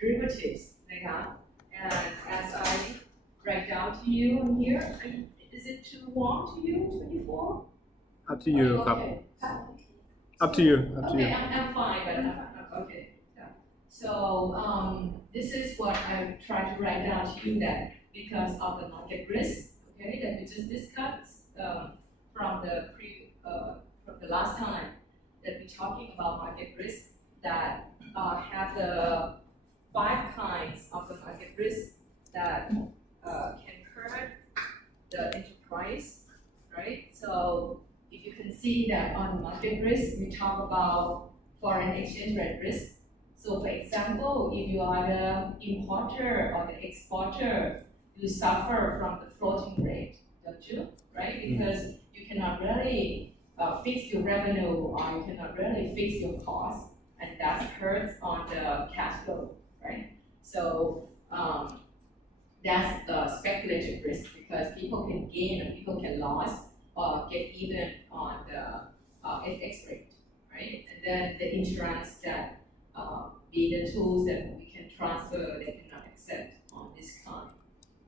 derivatives นะคะ and as I write down to you on here is it too long to you 24 up to you ครับ okay up to you up to you okay I'm fine but okay yeah. So this is what I try to write down to you that because of the market risk okay that we just discussed from the last time that we're talking about market risk that have the 5 kinds of the market risk that can hurt the enterprise, right? So if you can see that on market risk, we talk about foreign exchange rate risk. So for example, if you are the importer or the exporter, you suffer from the floating rate, don't you? Right? Because you cannot really fix your revenue or you cannot really fix your cost, and that hurts on the cash flow, right? So that's the speculative risk because people can gain or people can lose or get even on the FX rate, right? And then the insurance that be the tools that we can transfer, they cannot accept on this kind.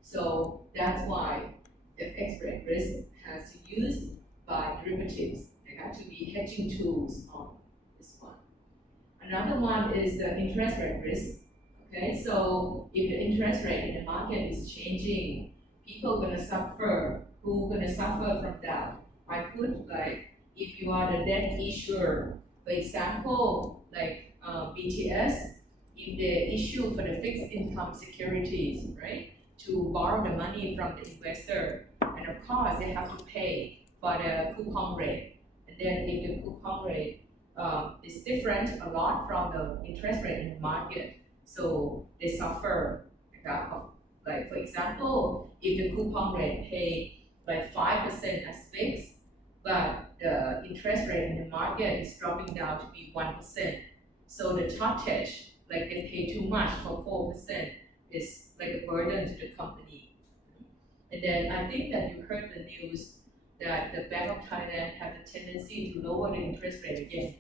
So that's why FX rate risk has to use by derivatives. They have to be hedging tools on this one. Another one is the interest rate risk. Okay, so if the interest rate in the market is changing, people are going to suffer. Who are going to suffer from that? I put like if you are the debt issuer, for example, like BTS, if they issue for the fixed income securities, right, to borrow the money from the investor, and of course they have to pay for the coupon rate. And then if the coupon rate is different a lot from the interest rate in the market, so they suffer. Like for example, if the coupon rate pay like 5% as fixed, but the interest rate in the market is dropping down to be 1%. So the shortage, like they pay too much for 4%, is like a burden to the company. And then I think that you heard the news that the Bank of Thailand have the tendency to lower the interest rate again.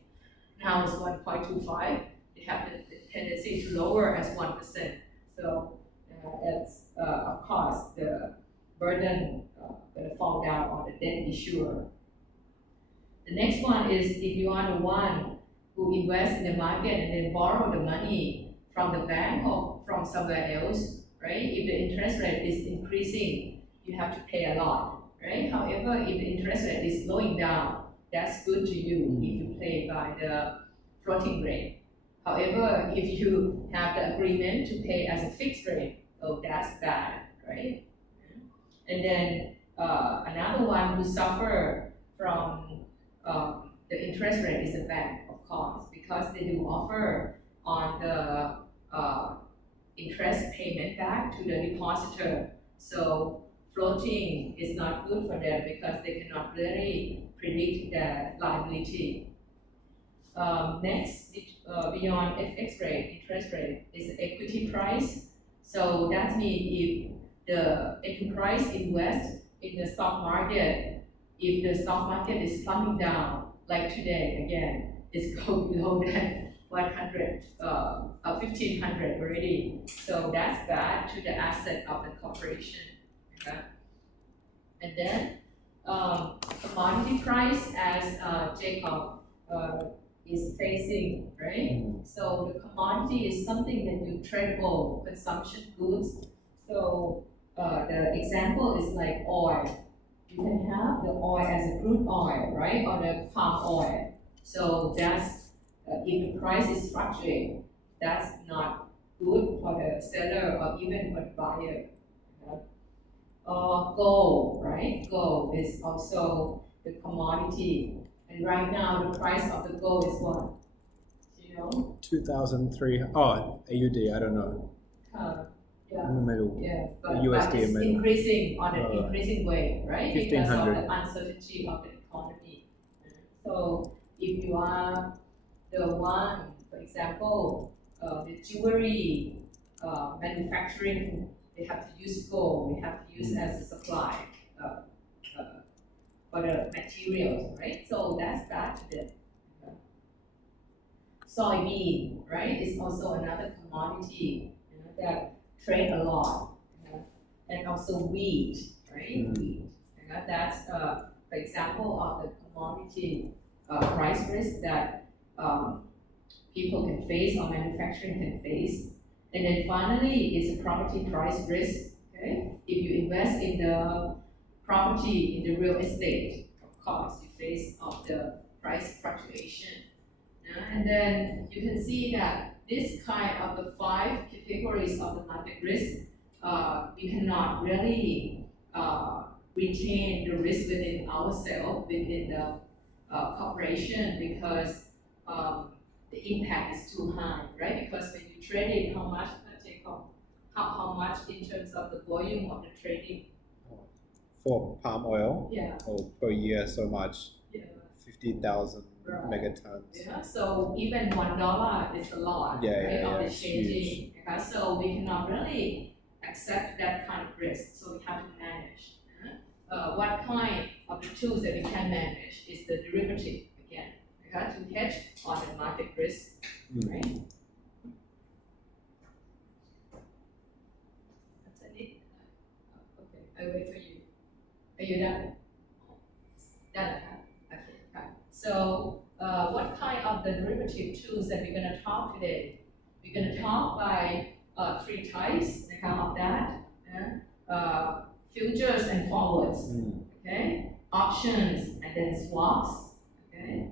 Now it's 1.25. They have the tendency to lower as 1%. So it's of course the burden going to fall down on the debt issuer. The next one is if you are the one who invests in the market and then borrow the money from the bank or from somewhere else, right? If the interest rate is increasing, you have to pay a lot, right? However, if the interest rate is slowing down, that's good to you if you play by the floating rate. However, if you have the agreement to pay as a fixed rate, oh, that's bad, right? And then another one who suffer from the interest rate is the bank, of course, because they do offer on the interest payment back to the depositor. So floating is not good for them because they cannot really predict the liability. Next, beyond FX rate, interest rate is equity price. So that means if the enterprise invests in the stock market, if the stock market is coming down, like today again, it's going below that 1,500 already. So that's bad to the asset of the corporation. Okay? And then commodity price, as Jacob is facing, right? So the commodity is something that you tradable consumption goods. So the example is like oil. You can have the oil as a crude oil, right, or the palm oil. So that's if the price is fluctuating, that's not good for the seller or even for the buyer. Gold, right? Gold is also the commodity. And right now, the price of the gold is what? Do you know? 2003 AUD I don't know Yeah. ไม่รู้ Yeah, but USD it's ไม่รู้ increasing on an increasing way, right? Because of 1500 the uncertainty of the economy. So if you are the one, for example, the jewelry manufacturing, they have to use gold, they have to use as a supply for the materials, right? So that's bad to them. soybean, right, is also another commodity, that trade a lot, and also wheat, right, wheat, that's for example of the commodity price risk that people can face or manufacturing can face. And then finally is a property price risk. Okay, if you invest in the property in the real estate, of course you face of the price fluctuation. And then you can see that this kind of the 5 categories of the market risk, we cannot really retain the risk within ourselves, within the corporation, because the impact is too high, right? Because when you trade it, how much how much in terms of the volume of the trading? For palm oil, Yeah. per year so much, Yeah. 50,000 Right. megatons. Yeah, so even $1 is a lot, Yeah, right, yeah, of the it's changing. Okay, so we cannot really accept that kind of risk, so we have to manage. What kind of the tools that we can manage is the derivative again, okay, to hedge on the market risk, right? That's it. Okay, I wait for you. Are you done? Done, okay. So, what kind of the derivative tools that we're going to talk today? We're going to talk by 3 types of that. Futures and forwards, okay? Options and then swaps, okay?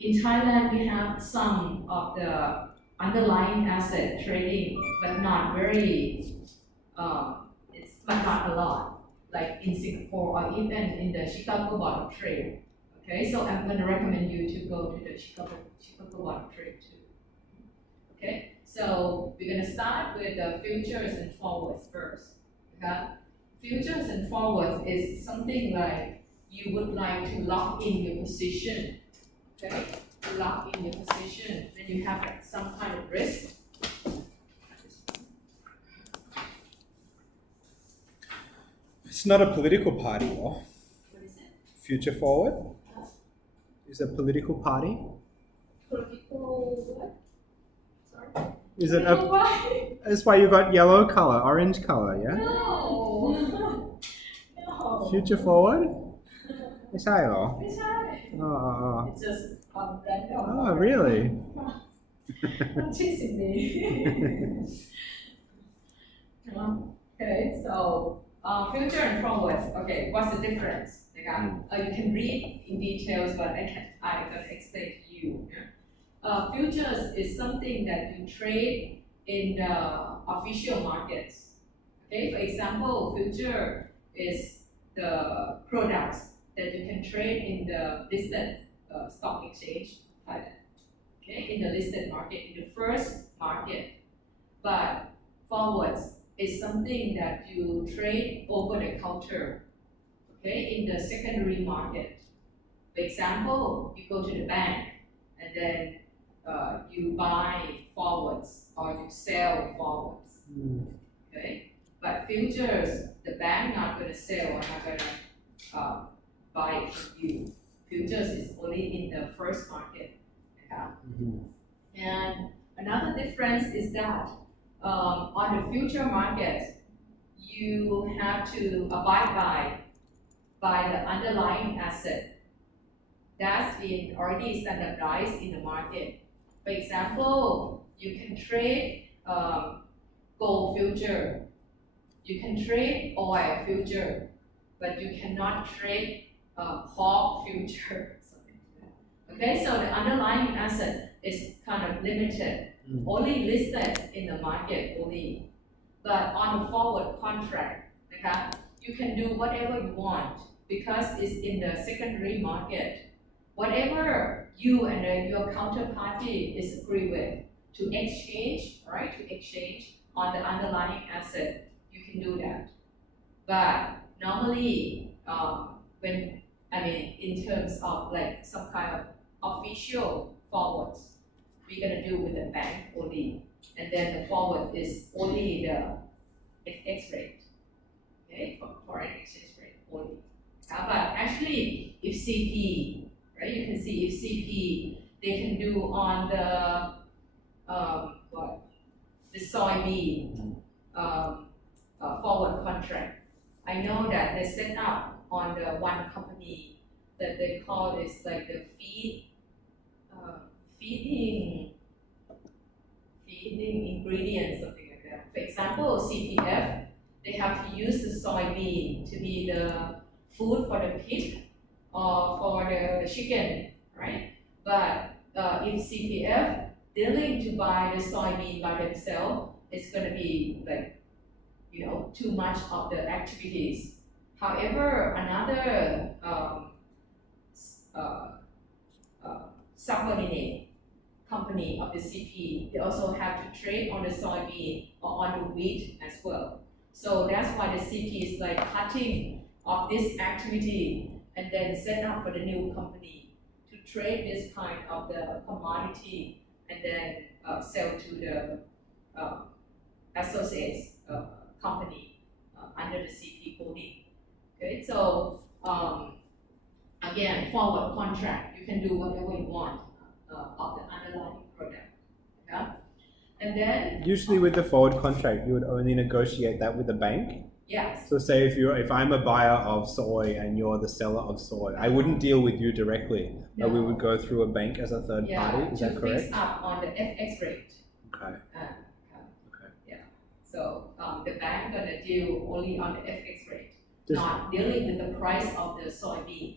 In Thailand, we have some of the underlying asset trading, but not very, but not a lot, like in Singapore or even in the Chicago Board of Trade. Okay, so I'm going to recommend you to go to the Chicago Board of Trade too. Okay, so we're going to start with the futures and forwards first. Okay, futures and forwards is something like you would like to lock in your position. Okay, to lock in your position, then you have some kind of risk. It's not a political party, or What is it? Future Forward? Is a political party? Political what? Sorry. Is it Political a? why? That's why you got yellow color, orange color, yeah? No. No. Future Forward? ไม่ใช่เหรอ ไม่ใช่ Oh, It's just random. oh, really? Don't chasing me. Okay, so future and forwards. Okay, what's the difference? You can read in details, but I'm gonna explain to you. Futures is something that you trade in the official markets. Okay, for example, future is the products that you can trade in the listed stock exchange, Thailand. Okay, in the listed market, in the first market. But forwards is something that you trade over the counter, okay, in the secondary market. For example, you go to the bank and then you buy forwards or you sell forwards, okay? But futures, the bank not going to sell or not going to buy it from you. Futures is only in the first market. Okay? And another difference is that on the future market, you have to abide by the underlying asset that's been already standardized in the market. For example, you can trade gold future, you can trade oil future, but you cannot trade pork future. Okay, so the underlying asset is kind of limited, only listed in the market only. But on the forward contract, okay, you can do whatever you want because it's in the secondary market. Whatever you and your counterparty is agree with to exchange, right? To exchange on the underlying asset, you can do that. But normally, in terms of like some kind of official forwards, we're gonna do with the bank only, and then the forward is only the FX rate, okay, for foreign exchange rate only. But actually, if CP, right, you can see if CP they can do on the the soybean forward contract. I know that they set up on the one company that they call is like the feeding ingredients, something like that. For example, CPF, they have to use the soybean to be the food for the pig or for the chicken, right? But if CPF willing to buy the soybean by themselves, it's going to be like, too much of the activities. However, another subordinate company of the CP, they also have to trade on the soybean or on the wheat as well. So that's why the CP is like cutting off this activity and then set up for the new company to trade this kind of the commodity and then sell to the associates company under the CP holding. Okay, so again, forward contract, you can do whatever you want of the underlying product. Okay? And then Usually with the forward contract, you would only negotiate that with the bank. yes, So say if I'm a buyer of soy and you're the seller of soy, I wouldn't deal with you directly, but we would go through a bank as a third party. Is that to correct? fix up on the FX rate. Okay. So the bank gonna deal only on the FX rate, Does- not dealing with the price of the soybean.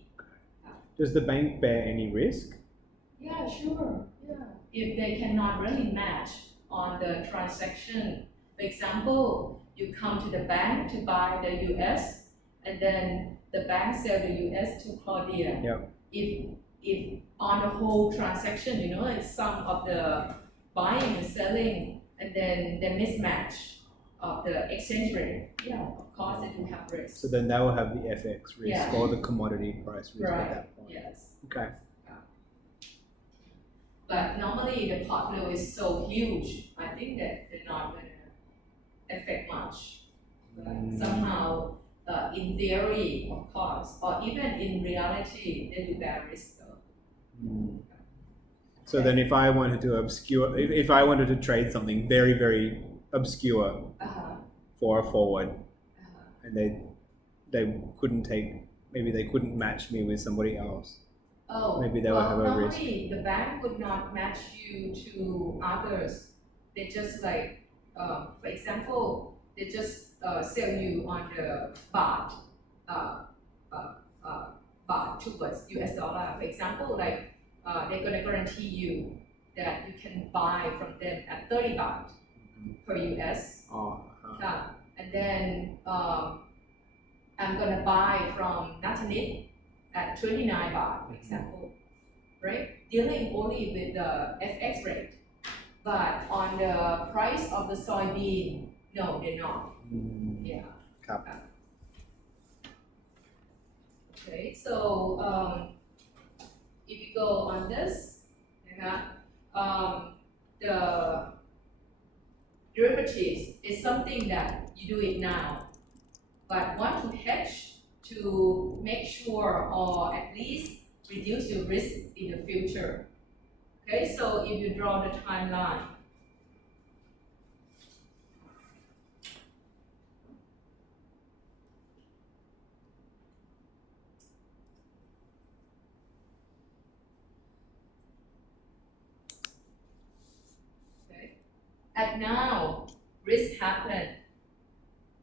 Does the bank bear any risk? Yeah, sure. Yeah. If they cannot really match on the transaction, for example, you come to the bank to buy the US, and then the bank sell the US to Claudia. Yep. If on the whole transaction, it's some of the buying and selling, and then the mismatch of the exchange rate, of course it will have risk. So then they will have the FX risk Yeah. or the commodity price risk Right. at that point. Yes. Okay. But normally the portfolio is so huge, I think that they're not going to affect much. But somehow, in theory, of course, or even in reality, they do bear risk though. So then if I wanted to if I wanted to trade something very, very obscure for a forward, and they couldn't maybe they couldn't match me with somebody else. Oh, Maybe they will have a risk. normally the bank would not match you to others. They just like, for example, they just sell you on the baht, baht towards US dollar. For example, like they're gonna guarantee you that you can buy from them at 30 baht per US. And then I'm gonna buy from Natanit at 29 baht, for example, right? Dealing only with the FX rate, but on the price of the soybean, no, they're not. Yeah. ครับ Okay, so if you go on this, the derivatives is something that you do it now, but want to hedge to make sure or at least reduce your risk in the future. Okay, so if you draw the timeline, okay, at now, risk happen.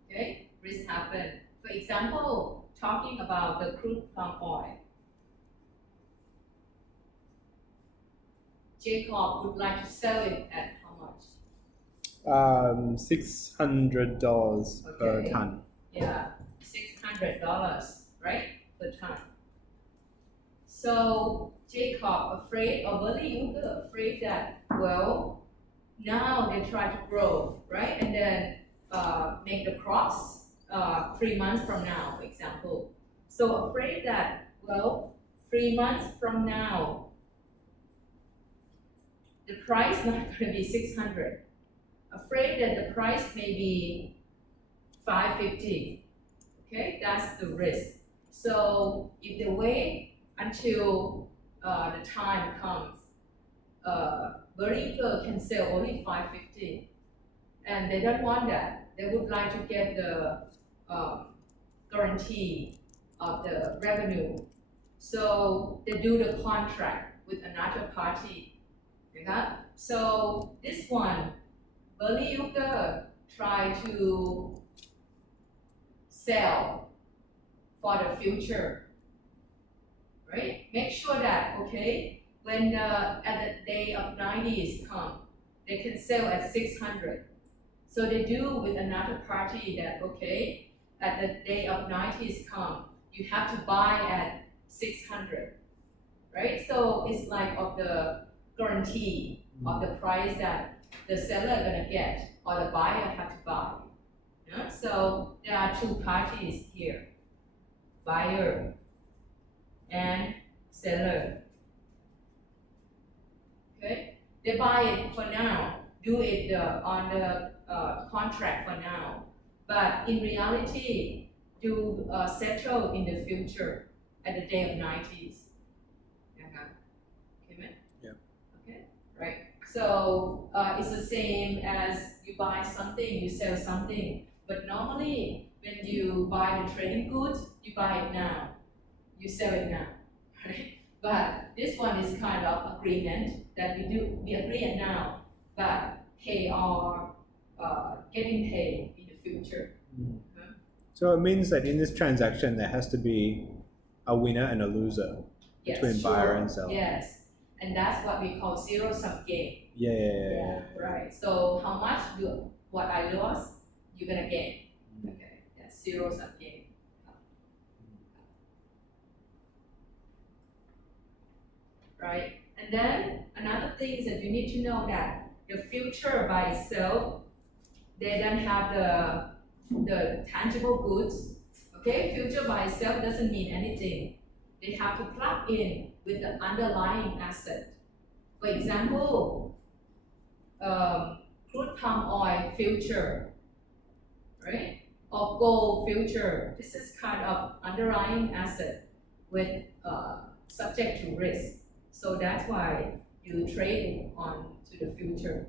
Okay, risk happen. For example, talking about the crude palm oil. Jacob would like to sell it at how much? $600 per Okay. ton. Yeah, $600, right, per ton. So Jacob afraid, or Bernie Yuger afraid that, well, now they try to grow, right, and then make the crops 3 months from now, for example. So afraid that, well, 3 months from now, the price not going to be 600. Afraid that the price may be 550. Okay, that's the risk. So if they wait until the time comes believer can sell only 550, and they don't want that. They would like to get the guarantee of the revenue. So they do the contract with another party. Okay? So this one, believer try to sell for the future, right? Make sure that, okay, when at the day of 90s come, they can sell at 600. So they do with another party that, okay, at the day of 90s come, you have to buy at 600, right? So it's like of the guarantee of the price that the seller gonna get or the buyer have to buy. Yeah? So there are two parties here, buyer and seller. Okay, they buy it for now, do it on the contract for now, but in reality, do settle in the future at the day of 90s. Okay, man? Yeah. Okay, right. So it's the same as you buy something, you sell something, but normally when you buy the trading goods, you buy it now, you sell it now, right? But this one is kind of agreement that we agree it now, but pay or getting paid in the future. So it means that in this transaction there has to be a winner and a loser between buyer and seller. Yes, and that's what we call zero-sum game. Yeah. Right. So how much what I lost, you're gonna gain. Okay, that's zero-sum game. Right. And then another thing is that you need to know that the future by itself, they don't have the tangible goods. Okay, future by itself doesn't mean anything. They have to plug in with the underlying asset. For example, crude palm oil future, right? Or gold future. This is kind of underlying asset with subject to risk. So that's why you trade on to the future.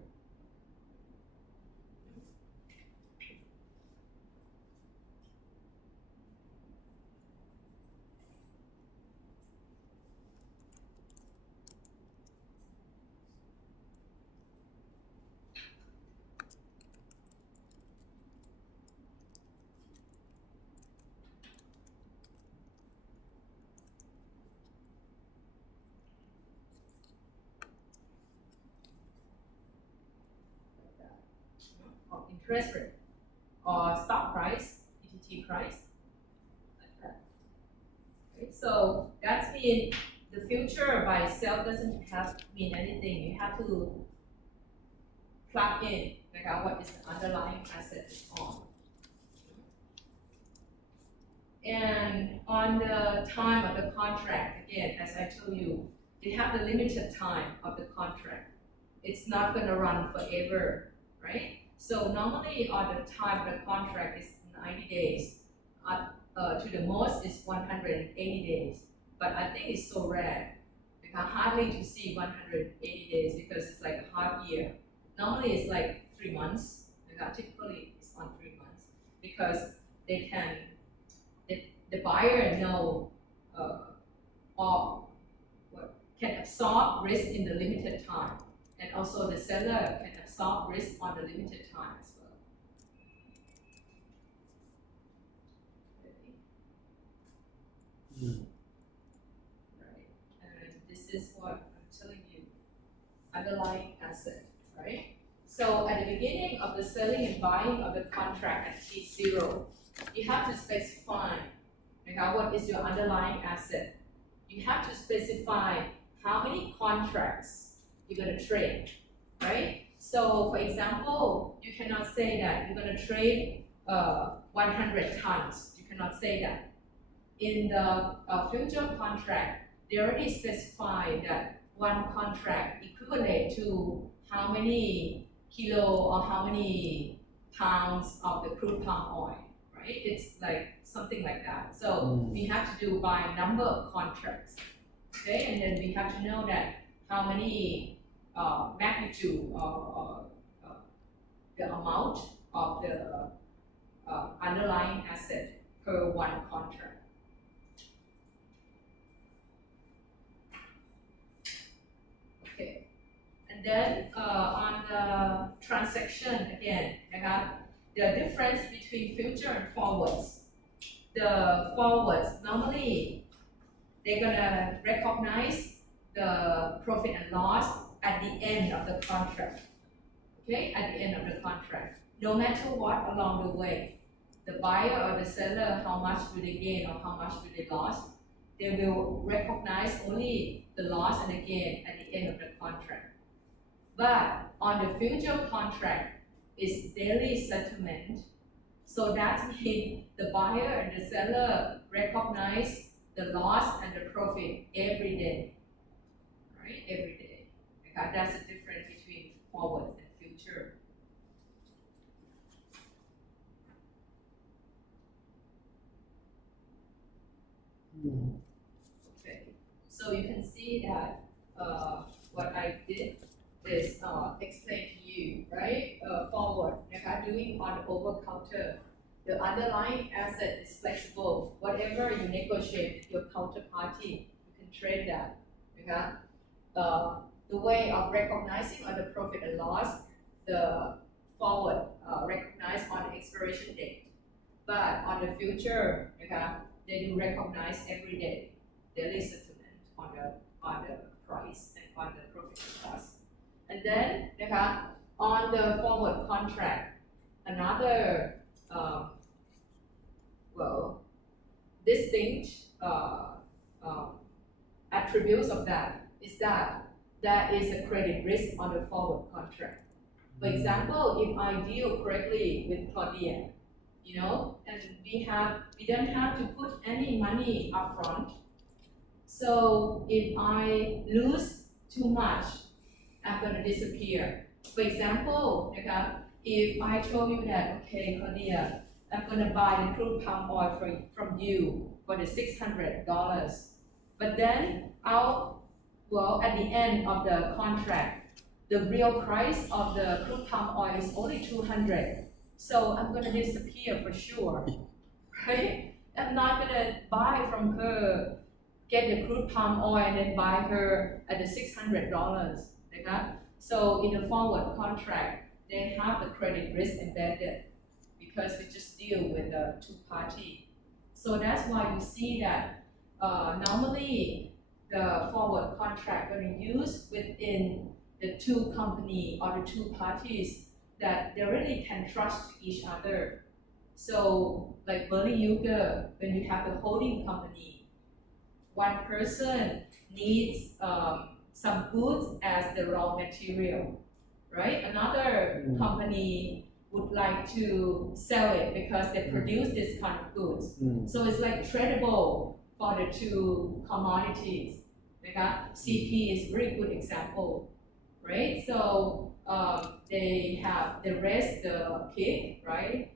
Or interest rate, or stock price, ETT price, like that. Okay, so that means the future by itself doesn't have to mean anything. You have to plug in what is the underlying asset on. And on the time of the contract, again, as I told you, they have the limited time of the contract. It's not going to run forever, right? So normally on the time of the contract is 90 days. To the most is 180 days. But I think it's so rare. Hardly to see 180 days because it's like a half year. Normally it's like 3 months. Typically it's on 3 months because they can, the buyer know or can absorb risk in the limited time, and also the seller can absorb risk on the limited time as well. Right, and this is what I'm telling you, underlying asset, right? So at the beginning of the selling and buying of the contract at T0, you have to specify what is your underlying asset. You have to specify how many contracts you're going to trade, right? So for example, you cannot say that you're going to trade 100 tons. You cannot say that. In the future contract, they already specify that one contract equivalent to how many kilo or how many pounds of the crude palm oil, right? It's like something like that. So we have to do by number of contracts, okay? And then we have to know that how many magnitude or the amount of the underlying asset per one contract. Okay, and then on the transaction again, นะคะ the difference between future and forwards. The forwards normally they're gonna recognize the profit and loss at the end of the contract. Okay, at the end of the contract, no matter what along the way, the buyer or the seller, how much do they gain or how much do they lose, they will recognize only the loss and the gain at the end of the contract. But on the future contract, it's daily settlement. So that means the buyer and the seller recognize the loss and the profit every day, right? Every day. Okay? That's the difference between forward and future. Okay. So you can see that what I did is explain to you, right? Forward, okay? Doing on the over counter. The underlying asset is flexible. Whatever you negotiate with your counterparty, you can trade that. Okay? The way of recognizing on the profit and loss, the forward recognize on the expiration date. But on the future, okay, they do recognize every day daily settlement on the price and on the profit and loss. And then, okay, on the forward contract, another distinct attributes of that is that there is a credit risk on the forward contract. For example, if I deal correctly with Claudia, you know, and we don't have to put any money upfront. So if I lose too much, I'm gonna disappear. For example, okay, if I told you that, okay, Claudia, I'm gonna buy the crude palm oil from you for the $600. But then at the end of the contract, the real price of the crude palm oil is only $200. So I'm gonna disappear for sure, right? I'm not gonna buy from her, get the crude palm oil and then buy her at the $600. Okay? So in the forward contract, they have the credit risk embedded because we just deal with the two party. So that's why you see that normally the forward contract going to use within the two company or the two parties that they really can trust each other. So like Bernie Yuger, when you have the holding company, one person needs some goods as the raw material, right? Another company would like to sell it because they produce this kind of goods. So it's like tradable for the two commodities. Okay? CP is a very good example, right? So they have the rest, the pig, right?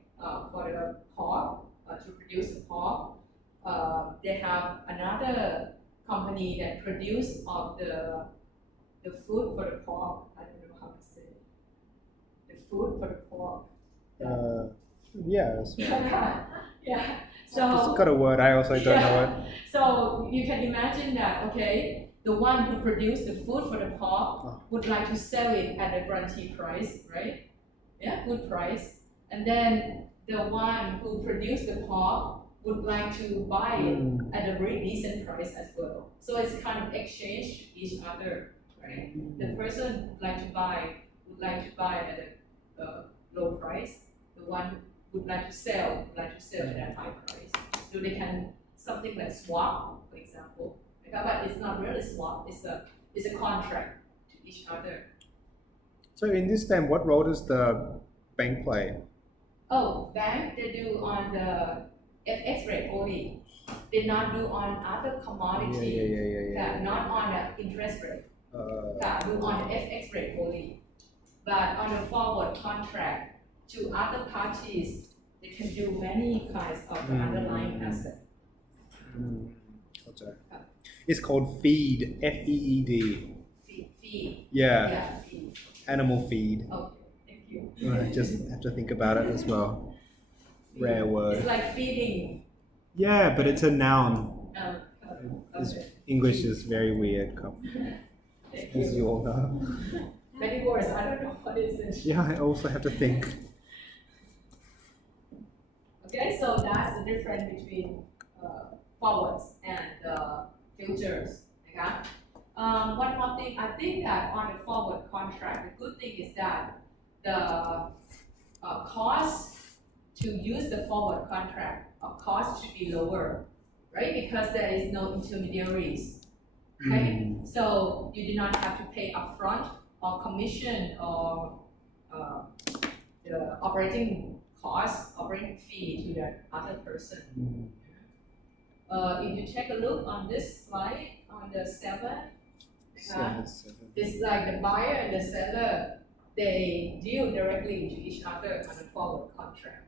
For the pork, to produce the pork. They have another company that produce of the food for the pork. I don't know how to say it. The food for the pork. Yeah. Yeah. So it's got a word. I also don't know it. So you can imagine that, okay, the one who produced the food for the pork would like to sell it at a guaranteed price, right? Yeah, good price. And then the one who produced the pork would like to buy it at a very decent price as well. So it's kind of exchange each other, right? The person would like to buy at a low price. The one would like to sell at a high price. So they can something like swap, for example. Okay, but it's not really swap. It's a contract to each other. So in this time, what role does the bank play? Oh, bank they do on the FX rate only. They not do on other commodity. Yeah. Not on the interest rate. Do on the FX rate only. But on the forward contract to other parties, they can do many kinds of the underlying asset. It's called feed, FEED. feed. Yeah, Yeah, feed. animal feed. Okay, thank you. I just have to think about it as well. Rare word. It's like feeding. Yeah, but it's a noun. It's- Okay. English is very weird, Thank as you all know. Many words, I don't know what is it. Yeah, I also have to think. Okay, so that's the difference between forwards and futures. Okay. One more thing, I think that on the forward contract, the good thing is that the cost to use the forward contract, cost should be lower, right? Because there is no intermediaries, right? Mm. So you do not have to pay upfront or commission or the operating cost, operating fee to the other person. Mm. If you take a look on this slide, on the 7, Seven. it's like the buyer and the seller, they deal directly to each other on a forward contract.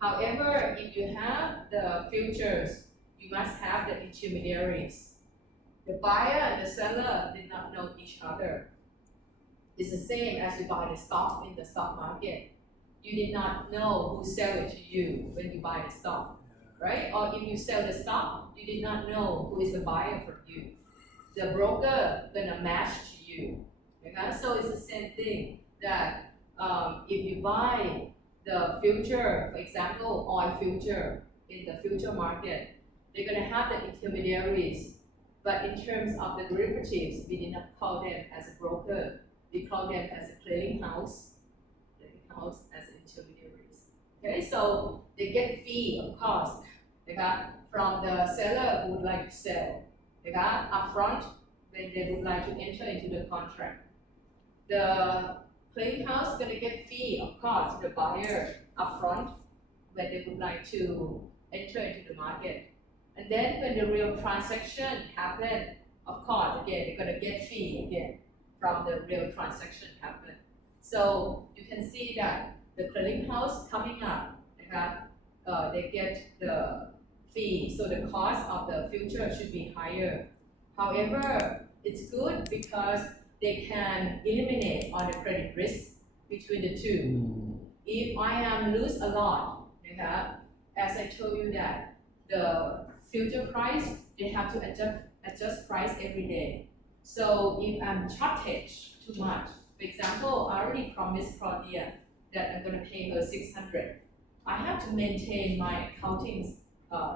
However, if you have the futures, you must have the intermediaries. The buyer and the seller did not know each other. It's the same as you buy the stock in the stock market. You did not know who sell it to you when you buy the stock, right? Or if you sell the stock, you did not know who is the buyer from you. The broker gonna match to you. Okay? So it's the same thing that if you buy the future, for example, oil future in the future market, they're gonna have the intermediaries. But in terms of the derivatives, we did not call them as a broker. We call them as a clearing house as intermediaries. Okay, so they get fee, of course, from the seller who would like to sell, upfront when they would like to enter into the contract. The clearing house is going to get fee, of course, to the buyer upfront when they would like to enter into the market. And then when the real transaction happens, of course, again, they're going to get fee again from the real transaction happen. So you can see that the clearing house coming up, they get the fee, so the cost of the future should be higher. However, it's good because they can eliminate all the credit risk between the two. If I am lose a lot, as I told you that the future price, they have to adjust price every day. So if I'm shortage too much, for example, I already promised Claudia that I'm going to pay her 600. I have to maintain my accounting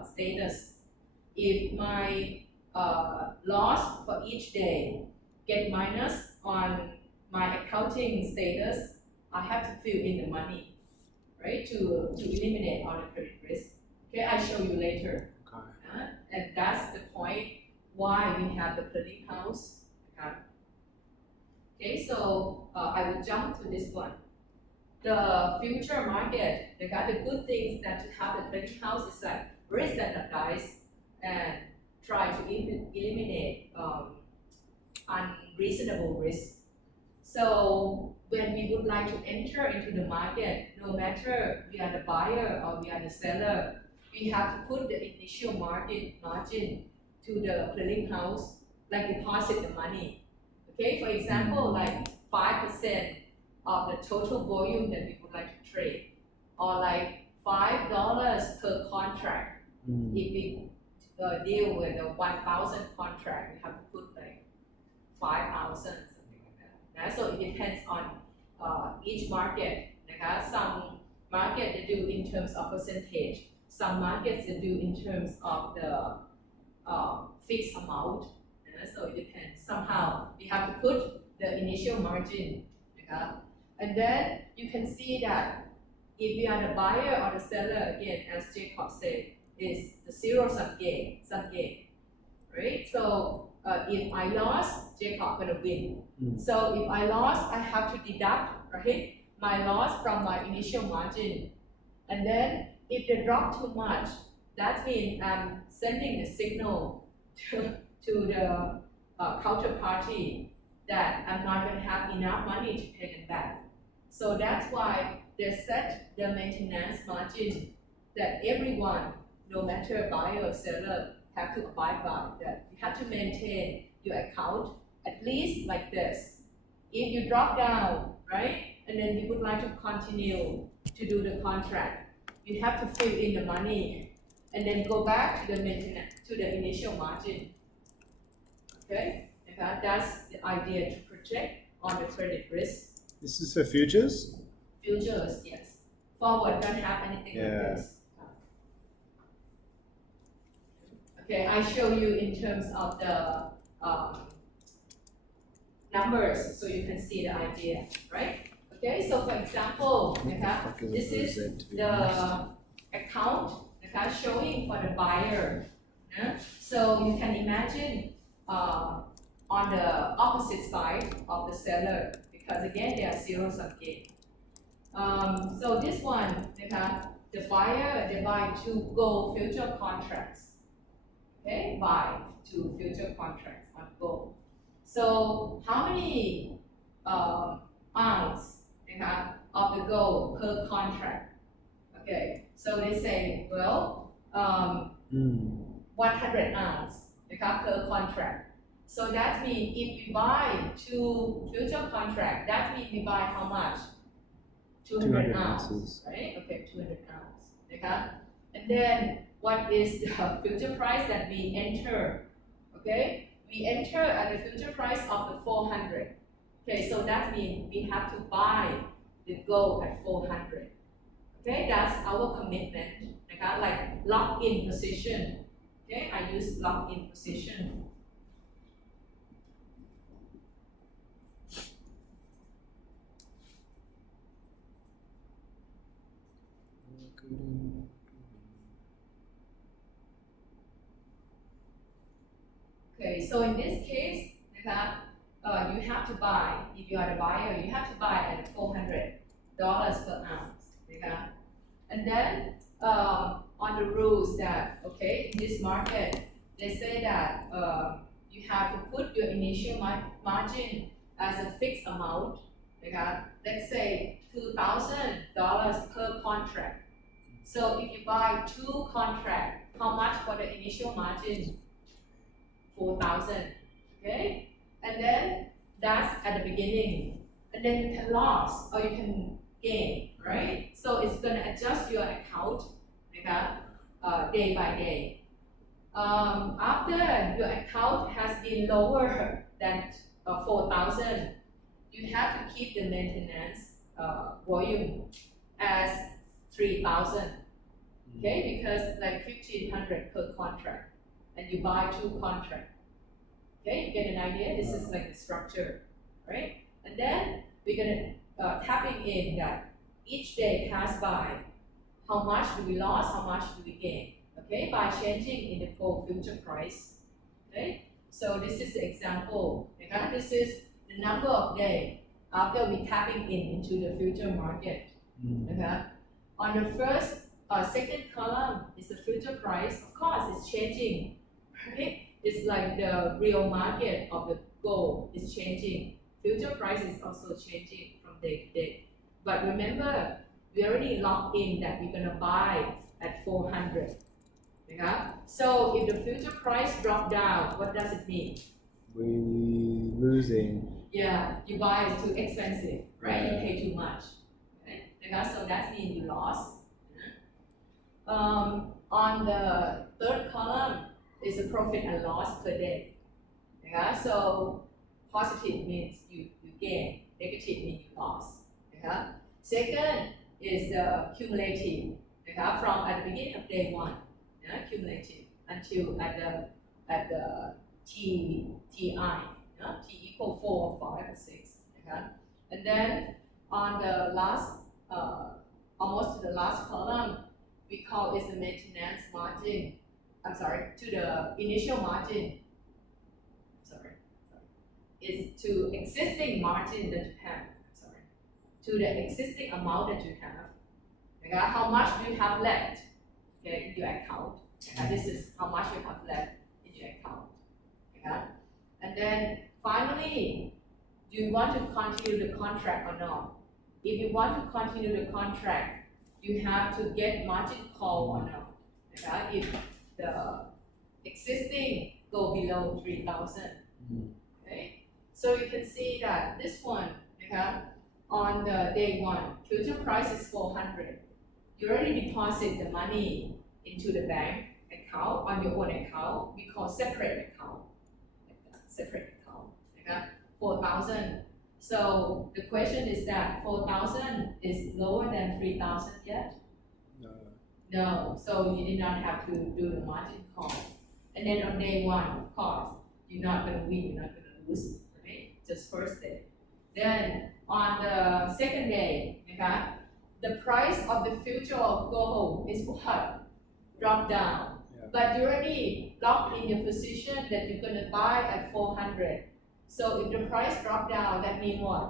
status. If my loss for each day get minus on my accounting status, I have to fill in the money, right, to eliminate all the credit risk. Okay, I'll show you later. Okay. And that's the point why we have the clearing house. Okay, so I will jump to this one. The future market, the good things that to have the clearing house is like very standardized and try to eliminate unreasonable risk. So when we would like to enter into the market, no matter we are the buyer or we are the seller, we have to put the initial margin to the clearing house, like deposit the money. Okay, for example, like 5% of the total volume that we would like to trade, or like $5 per contract. If we deal with a 1,000 contract, we have to put like 5,000, something like that. So it depends on each market. Some market they do in terms of percentage. Some markets they do in terms of the fixed amount. So it depends. Somehow we have to put the initial margin. And then you can see that if we are the buyer or the seller, again, as Jacob said, is the zero-sum game, right? So if I lost, Jacob gonna win. So if I lost, I have to deduct, right, my loss from my initial margin. And then if they drop too much, that means I'm sending the signal to the counterparty that I'm not going to have enough money to pay them back. So that's why they set the maintenance margin that everyone, no matter buyer or seller, have to abide by. That you have to maintain your account at least like this. If you drop down, right, and then you would like to continue to do the contract, you have to fill in the money and then go back to the maintenance, to the initial margin. Okay, that's the idea, to protect on the credit risk. This is for futures? Futures, yes. Forward don't have anything like Yeah. this. Okay, I show you in terms of the numbers so you can see the idea, right? Okay, so for example, this is the account showing for the buyer. So you can imagine on the opposite side of the seller, because again they are zero sum game. So this one, the buyer, they buy 2 gold future contracts. Okay, buy 2 future contracts on gold. So how many ounce of the gold per contract? Okay, so they say, well, 100 ounce per contract. So that means if you buy 2 future contracts, that means you buy how much? 200 ounces, right? Okay, 200 ounces. And then what is the future price that we enter? Okay, we enter at the future price of the 400. Okay, so that means we have to buy the gold at 400. Okay, that's our commitment. Like lock-in position. Okay, I use lock-in position. Okay, so in this case, you have to buy, if you are the buyer, you have to buy at $400 per ounce. And then on the rules that, okay, in this market, they say that you have to put your initial margin as a fixed amount. Let's say $2,000 per contract. So if you buy 2 contracts, how much for the initial margin? 4,000. Okay, and then that's at the beginning, and then you can lose or you can gain, right? So it's gonna adjust your account, day by day. After your account has been lower than 4,000, you have to keep the maintenance volume as 3,000. Okay, because like 1,500 per contract, and you buy 2 contracts. Okay, you get an idea? This is like the structure, right? And then we're gonna tapping in that each day pass by, how much do we lose, how much do we gain? Okay, by changing in the gold future price. Okay, so this is the example. This is the number of days after we tapping into the future market. On the first second column is the future price. Of course, it's changing. Right? It's like the real market of the gold is changing. Future price is also changing from day to day. But remember, we already locked in that we're gonna buy at 400. So if the future price drop down, what does it mean? We losing. Yeah, you buy is too expensive, right? You pay too much. Okay? So that means you lost. On the third column is the profit and loss per day. So positive means you gain, negative means you lost. Second is the cumulative. From at the beginning of day 1, cumulative until at the TI, T equal 4 or 5 or 6. And then on the last, almost to the last column, we call it the maintenance margin. To the initial margin. Is to existing margin that you have. To the existing amount that you have. How much do you have left in your account? This is how much you have left in your account. And then finally, do you want to continue the contract or not? If you want to continue the contract, you have to get margin call or not. If the existing go below 3,000. Okay, So you can see that this one นะคะ on the day one future price is 400 you already deposit the money into the bank account on your own account we call separate account separate account นะคะ 4,000 so the question is that 4,000 is lower than 3,000 yet no so you did not have to do the margin call and then on day one of course you're not going to win you're not going to lose right just first day then on the second day นะคะ the price of the future of gold is what drop down but you already locked in your position that you're going to buy at 400 so if the price drop down that means what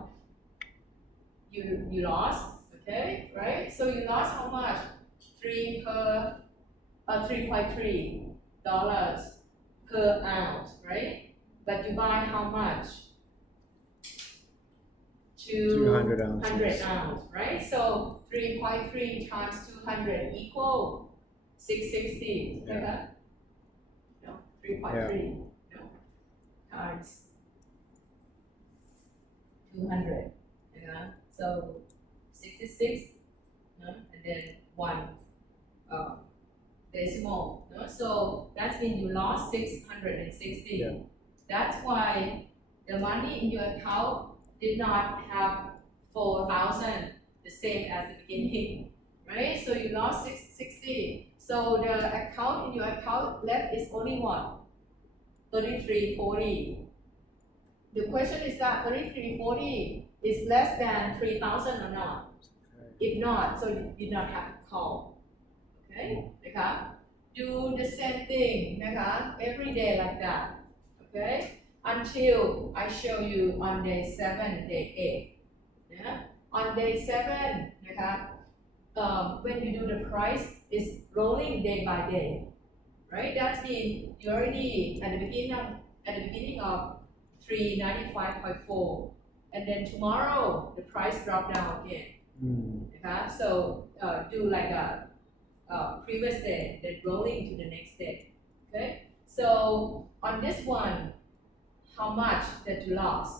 you lost okay right so you lost how much 3.3 dollars per ounce right but you buy how much 200 ounces 100 ounce right so 3.3 times 200 equal 660 Yeah. no 3.3 no times 200 so 66 no? and then 1 decimal no? so that means you lost 660 Yeah. that's why the money in your account did not have 4,000 the same as the beginning right so you lost 660 so the account in your account left is only what 3340 the question is that 3340 is less than 3,000 or not if not so you did not have to call okay นะคะ do the same thing นะคะ every day like that okay until I show you on day 7 day 8 yeah? on day 7 นะคะ when you do the price is rolling day by day right that means you already at the beginning of 395.4 and then tomorrow the price drop down againนะคะ so do like a previous day then rolling to the next day okay so on this one how much that you lost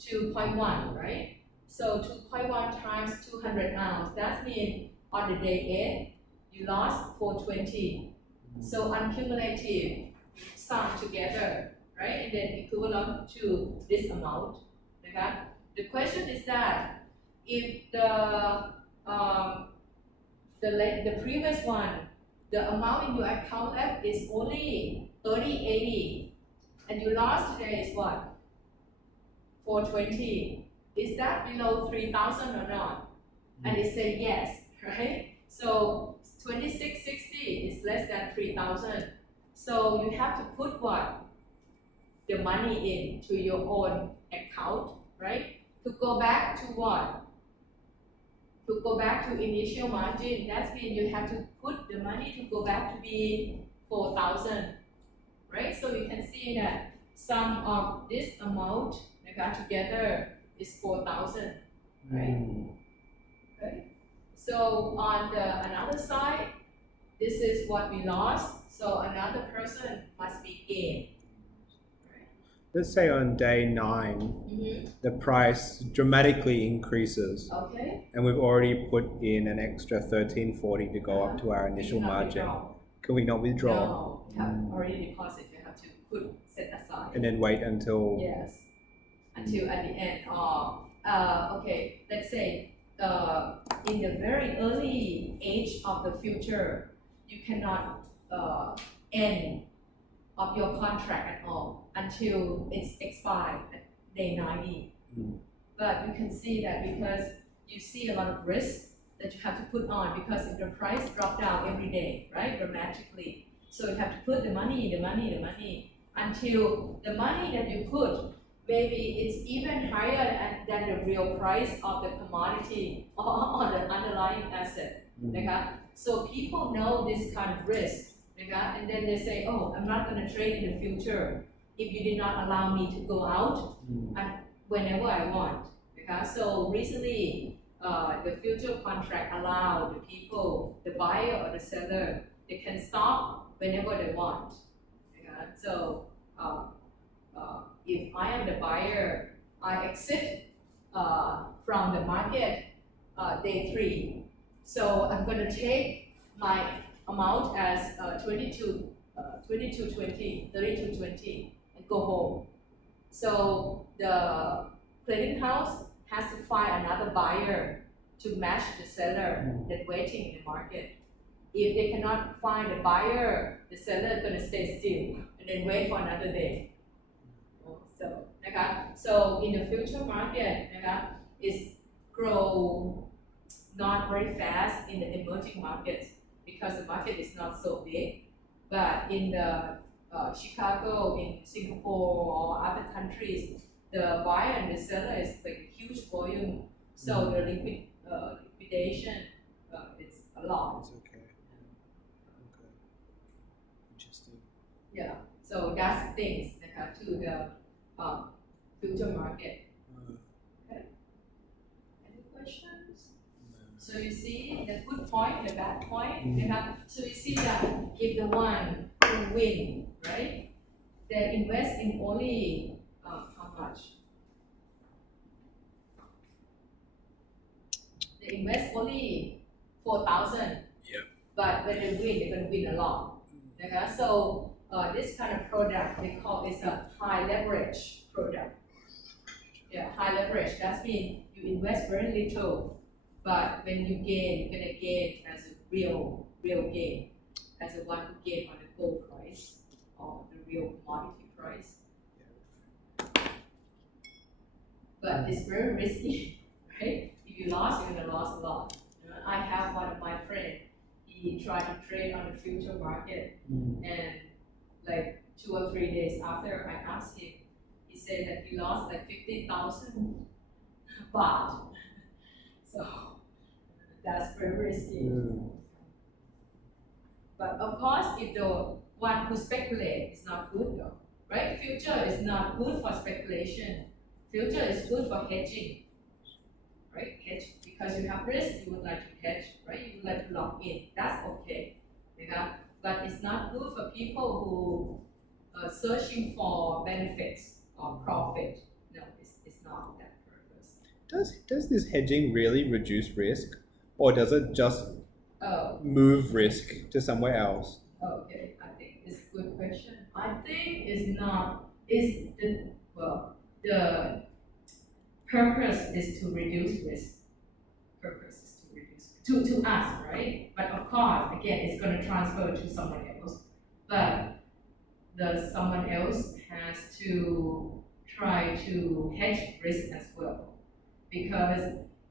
2.1 right so 2.1 times 200 ounce that means on the day 8 you lost 420 so accumulative sum together right and then equivalent to this amount นะคะ the question is that if the previous one the amount in your account left is only 3080 and you lost today is what 420 is that below 3,000 or not and it say yes right so 2660 is less than 3,000 so you have to put what the money into your own account right to go back to what to go back to initial margin that means you have to put the money to go back to be 4,000 right so you can see that sum of this amount together is 4,000 right okay so on the another side this is what we lost so another person must be gained let's say on day 9 the price dramatically increases okay and we've already put in an extra 1340 to go up to our initial margin can we not withdraw no you have already deposit you have to put set aside and then wait until yes until at the end okay let's say in the very early age of the future you cannot end of your contract at all until it's expired at day 90 but you can see that because you see a lot of risk that you have to put on because if the price drop down every day right dramatically so you have to put the money until the money that you put maybe it's even higher than the real price of the commodity or the underlying asset นะคะ so people know this kind of risk นะคะ and then they say oh I'm not going to trade in the future if you did not allow me to go out whenever I want นะคะ so recently the future contract allow the people the buyer or the seller they can stop whenever they want นะคะ so if I am the buyer, I exit from the market day 3. So I'm going to take my amount as 22.20, 32.20 and go home. So the clearing house has to find another buyer to match the seller that's waiting in the market. If they cannot find a buyer, the seller is going to stay still and then wait for another day. So, นะคะ so in the future market นะคะ is grow not very fast in the emerging markets because the market is not so big. But in the Chicago, in Singapore or other countries, the buyer and the seller is like huge volume. So the liquidation is a lot. It's okay. Okay. Interesting. Yeah. So that's things นะคะ to the future market. Okay. Any questions? So you see the good point, the bad point. So you see that if the one who win, right, they invest in only how much? They invest only 4,000. Yeah. But when they win, they're going to win a lot. Okay? So this kind of product, they call it a high leverage product. Yeah, high leverage. That means you invest very little, but when you gain, you're going to gain as a real gain, as the one who gain on the gold price or the real commodity price. But it's very risky, right? If you lost, you're going to lose a lot. I have one of my friends, he tried to trade on the future market, and like 2 or 3 days after I asked him, he said that he lost like 50,000 baht. So that's very risky. But of course, if the one who speculates is not good though, right? Future is not good for speculation. Future is good for hedging, right? Hedge, because you have risk, you would like to hedge, right? You would like to lock in. That's okay, okay? But it's not good for people who are searching for benefits or profit. No, it's not that purpose. Does this hedging really reduce risk, or does it just move risk to somewhere else? Okay, I think it's a good question. I think the purpose is to reduce risk. Purpose is to reduce to us, right? But of course, again, it's going to transfer to someone else. But the someone else has to try to hedge risk as well. Because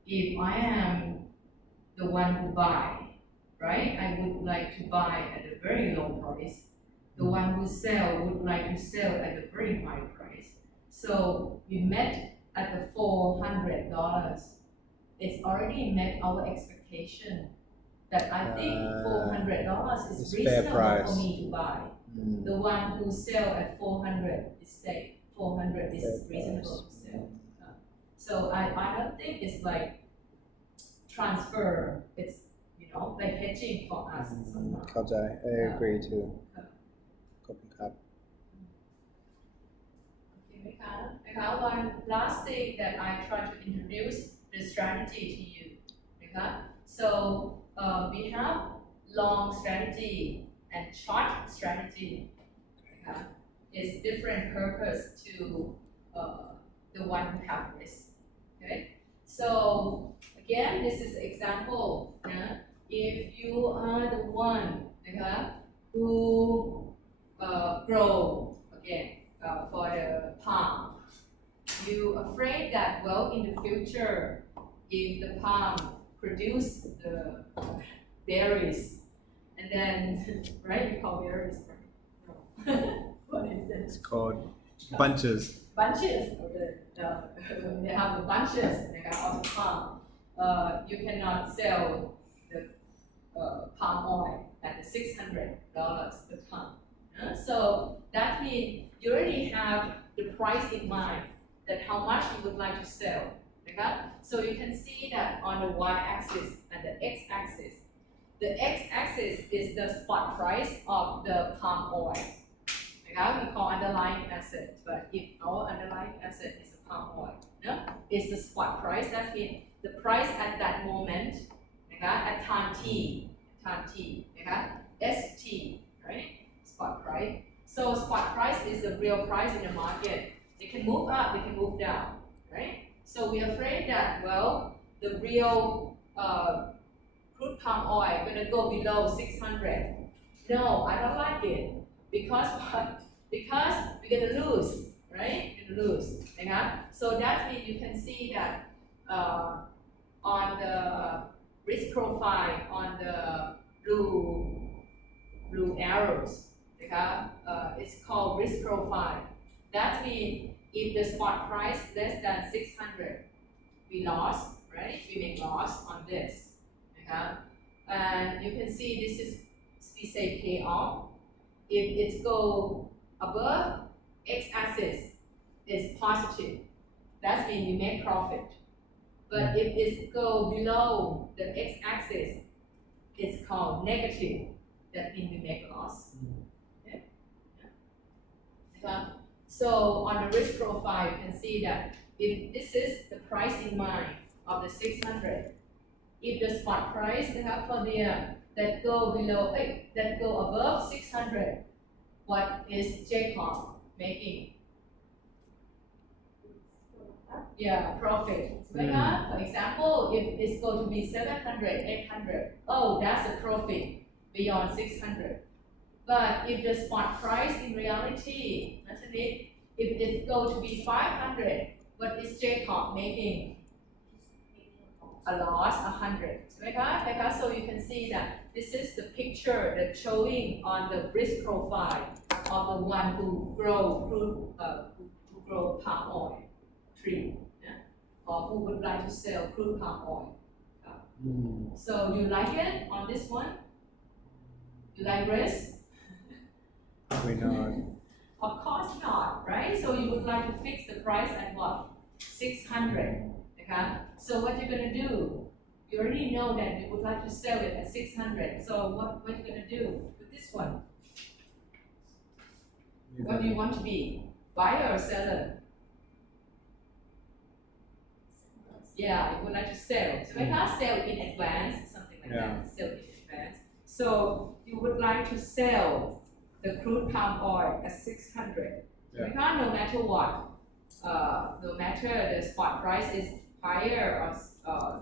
if I am the one who buy, right? I would like to buy at a very low price. The one who sell would like to sell at a very high price. So we met at the $400. It's already met our expectation that I think $400 is reasonable for me to buy. The one who sell at 400 is safe. 400 is reasonable to sell. So I don't think it's like transfer. It's like hedging for us somehow. เข้าใจ I agree too. ขอบคุณครับ Okay ไหมคะ One last thing that I try to introduce the strategy to you. Okay? So we have long strategy and short strategy. Okay? It's different purpose to the one who have risk. Okay? So again, this is example. If you are the one who grow again for the palm, you afraid that in the future, if the palm produce the berries, and then right, you call berries, right? No. What is it? It's called bunches. Bunches. They have the bunches of the palm. You cannot sell the palm oil at the $600 per ton. So that means you already have the price in mind that how much you would like to sell. Okay? So you can see that on the y-axis and the x-axis. The x-axis is the spot price of the palm oil. นะคะ we call underlying asset but if our underlying asset is a palm oil เนอะ is the spot price that means the price at that moment นะคะ at time t นะคะ ST right spot price so spot price is the real price in the market they can move up they can move down right so we're afraid that well the real crude palm oil gonna go below 600 no I don't like it because what because we're gonna lose right we're gonna lose นะคะ so that means you can see that on the risk profile on the blue arrows นะคะ it's called risk profile that means if the spot price less than 600 we lost right we make loss on this นะคะ and you can see this is we say pay off if it go above x-axis is positive that means you make profit but if it go below the x-axis it's called negative that means we make loss okay? Yeah. So on the risk profile you can see that if this is the price in mind of the 600 if the spot price นะคะ per year that go below that go above 600 what is Jacob making yeah profit ใช่ไหมคะ for example if it's going to be 700 800 oh that's a profit beyond 600 but if the spot price in reality if it's going to be 500 what is Jacob making a loss 100 ใช่ไหมคะ so you can see that this is the picture that showing on the risk profile of the one who grow palm oil tree or who would like to sell crude palm oil so do you like it on this one you like risk we know of course not right so you would like to fix the price at what 600 okay? So what you're gonna do? You already know that you would like to sell it at 600. So what you're gonna do with this one? What do you want to be? Buyer or seller? Yeah, you would like to sell. So we can't sell in advance, something like that. Sell in advance. So you would like to sell the crude palm oil at 600. So we can't no matter what. No matter the spot price is higher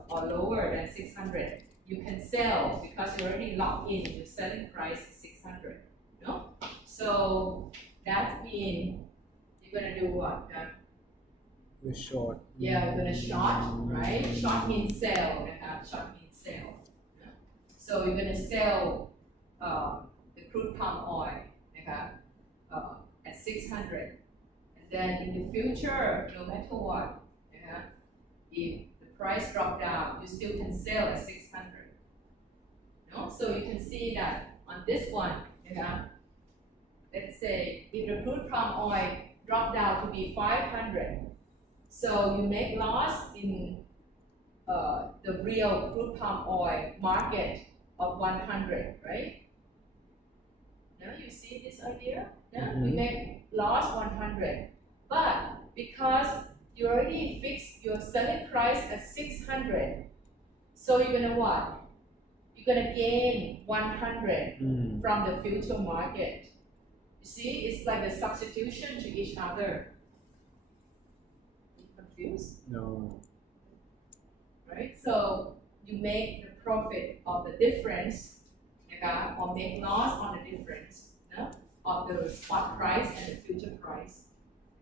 or lower than 600, you can sell because you already locked in your selling price is 600. No? So that means you're gonna do what? we're short Yeah, you're gonna short, right? Short means sell. Short means sell. So you're gonna sell the crude palm oil at 600. Then in the future, no matter what, if the price drop down, you still can sell at 600. No? So you can see that on this one, let's say if the crude palm oil drop down to be 500, so you make loss in the real crude palm oil market of 100, right? Now you see this idea? Yeah? We make loss 100. But because you already fixed your selling price at 600, so you're gonna what? You're gonna gain 100 from the future market. You see, it's like a substitution to each other. You confused? no Right? So you make the profit of the difference, or make loss on the difference of the spot price and the future price.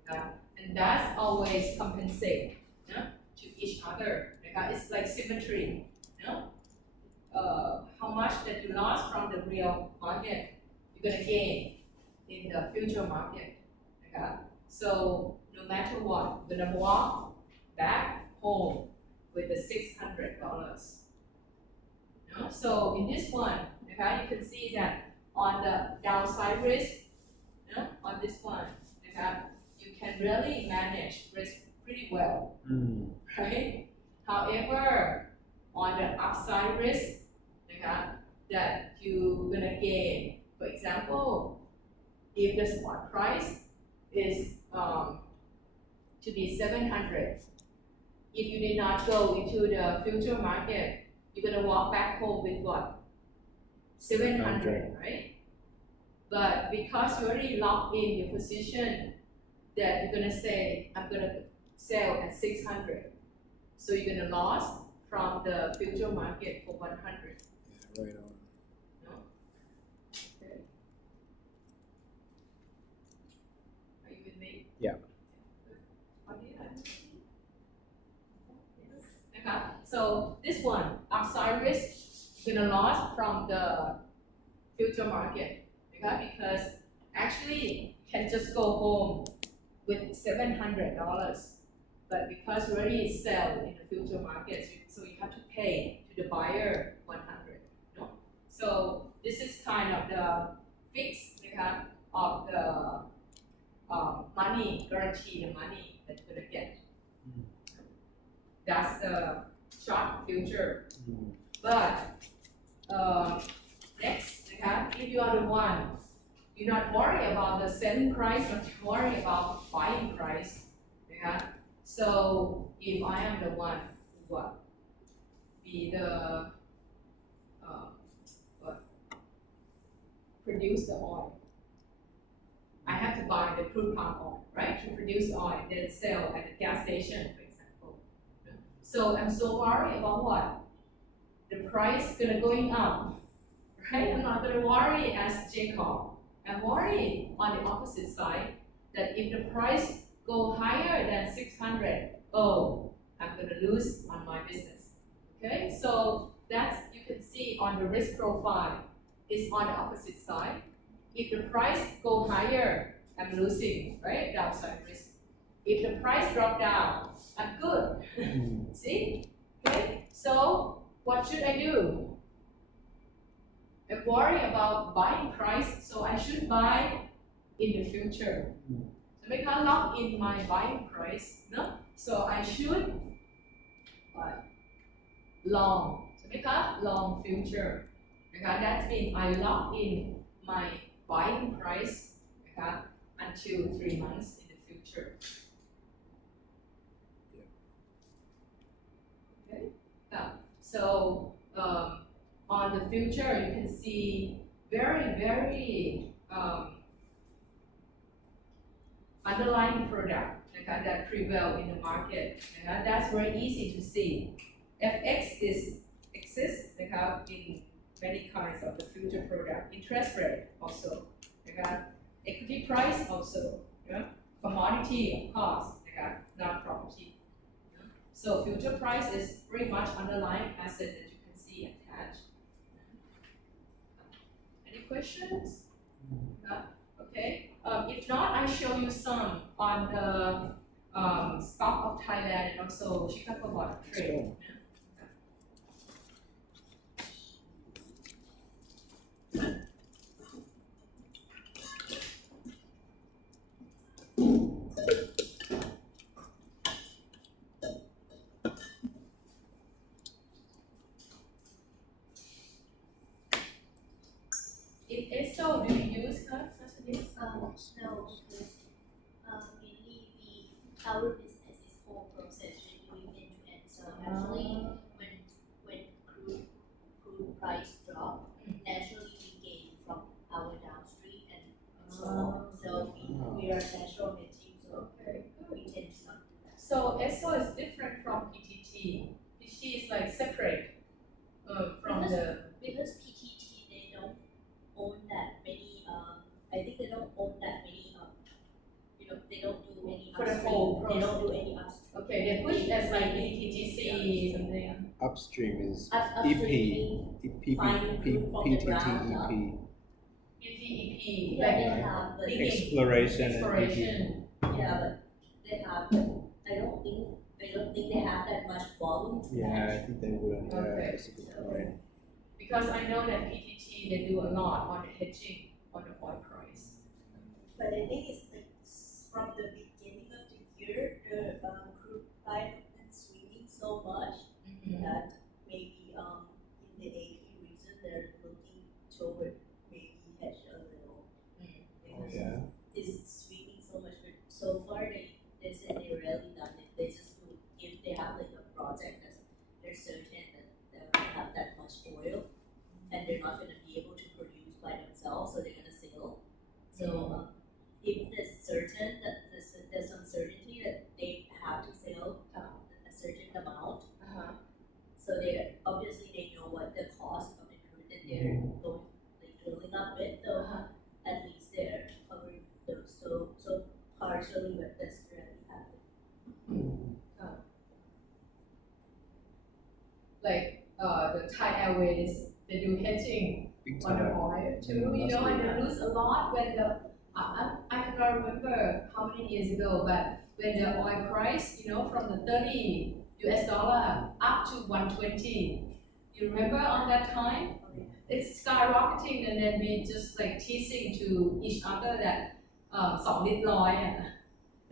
And that's always compensate to each other. It's like symmetry. How much that you lost from the real market, you're gonna gain in the future market. So no matter what, you're gonna walk back home with the $600. So in this one, you can see that on the downside risk, on this one, you can really manage risk pretty well, right? However, on the upside risk, that you're gonna gain, for example, if the spot price is to be 700, if you did not go into the future market, you're gonna walk back home with what? 700, right? But because you already locked in your position that you're gonna say, I'm gonna sell at 600. So you're gonna lose from the future market for 100. Yeah, right on. No? Okay. Are you with me? Yeah. Okay. So this one, upside risk, you're gonna lose from the future market. Okay? Because actually you can just go home with $700, but because you already sell in the future market, so you have to pay to the buyer 100. No? So this is kind of the fix, okay, of the money, guarantee the money that you're gonna get. That's the short future. But next, okay, if you are the one, you're not worried about the selling price, not worried about buying price. Okay? So if I am the one who what? Be the produce the oil. I have to buy the crude palm oil, right? To produce oil, then sell at the gas station, for example. So I'm so worried about what? The price gonna going up, right? I'm not gonna worry as Jacob. I'm worried on the opposite side that if the price go higher than 600, oh, I'm gonna lose on my business. Okay, so that's, you can see on the risk profile is on the opposite side. If the price go higher, I'm losing, right? Downside risk. If the price drop down, I'm good. See? Okay, so what should I do? I worry about buying price, so I should buy in the future. So make I lock in my buying price, no? So I should buy long. So make a long future. Okay, that means I lock in my buying price, okay, until 3 months in the future. Okay. So on the future, you can see very underlying product, okay, that prevail in the market. Okay, that's very easy to see. FX exists, okay, in many kinds of the future product. Interest rate also, okay, equity price also, yeah, commodity of course, okay, not property. Yeah. So future price is pretty much underlying asset that you can see attached. Any questions? Okay. If not, I show you some on the stock of Thailand and also Chicago Board of Trade. If ESO, do you use her? No, because mainly our business is whole process doing end to end. So actually, when crude price drop, naturally we gain from our downstream and so on. So we are natural hedging. So Okay, we tend to not do that. So ESO is different from PTT. PTT is like separate from Because PTT they don't own that many. I think they don't own that many. They don't do any For the upstream. whole They process. don't do any upstream. okay, they push as like PTGC something. Upstream is Upstream EP, meaning finding crude from the ground up. PTEP, Yeah, they like have, but digging, Exploration and exploration. yeah, but they have. I don't think they have that much volume to Yeah, I manage. think they wouldn't. Yeah, Okay. that's a good point. Because I know that PTT they do a lot on the hedging on the oil price. But I think it's like from the beginning of the year, the crude price has been swinging so much that maybe in the AP region they're looking toward maybe hedge a little. Oh, yeah. and they're not gonna be able to produce by themselves, so they're gonna sell. So if there's certain that there's uncertainty that they have to sell a certain amount, so they obviously they know what the cost of the crude that they're going like drilling up with, so at least they're covering those. So partially what that's really happening. Like the Thai Airways, they do hedging Big on the time. oil too, you know, and they lose a lot when I cannot remember how many years ago, but when the oil price, you know, from the 30 US dollar up to 120, you remember on that time? It's skyrocketing, and then we just like teasing to each other that 2 ลิตรร้อย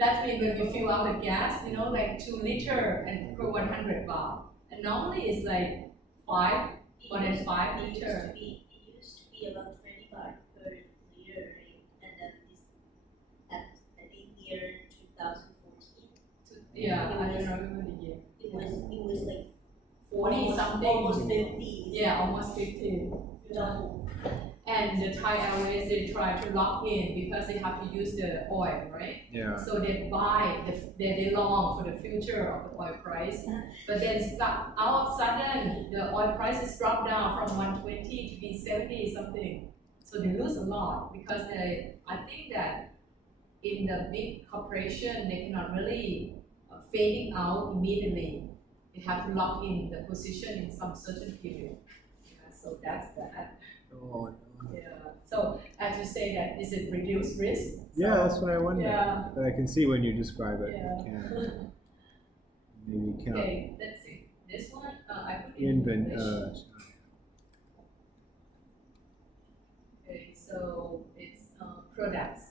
that means when we fill out the gas, you know, like 2 liter and per 100 baht. And normally it's like 5, more than 5 liter. It used to be about 20 baht per liter, right? And then this at I think year 2014, Yeah, I don't remember the year. it was like 40 something. almost 50. Yeah, almost 50. Double. And the Thai Airways, they try to lock in because they have to use the oil, right? Yeah. So they buy, they long for the future of the oil price. But then all of a sudden, the oil prices drop down from 120 to be 70 something. So they lose a lot because I think that in the big corporation, they cannot really fading out immediately. They have to lock in the position in some certain period. Yeah, so that's that. Oh, Yeah. So as you say that, is it reduced risk? yeah, that's what I wonder. Yeah. But I can see when you describe it. Yeah. You can. Maybe you can't. Okay, let's see. This one, I put in Invent. English. Okay, so it's products,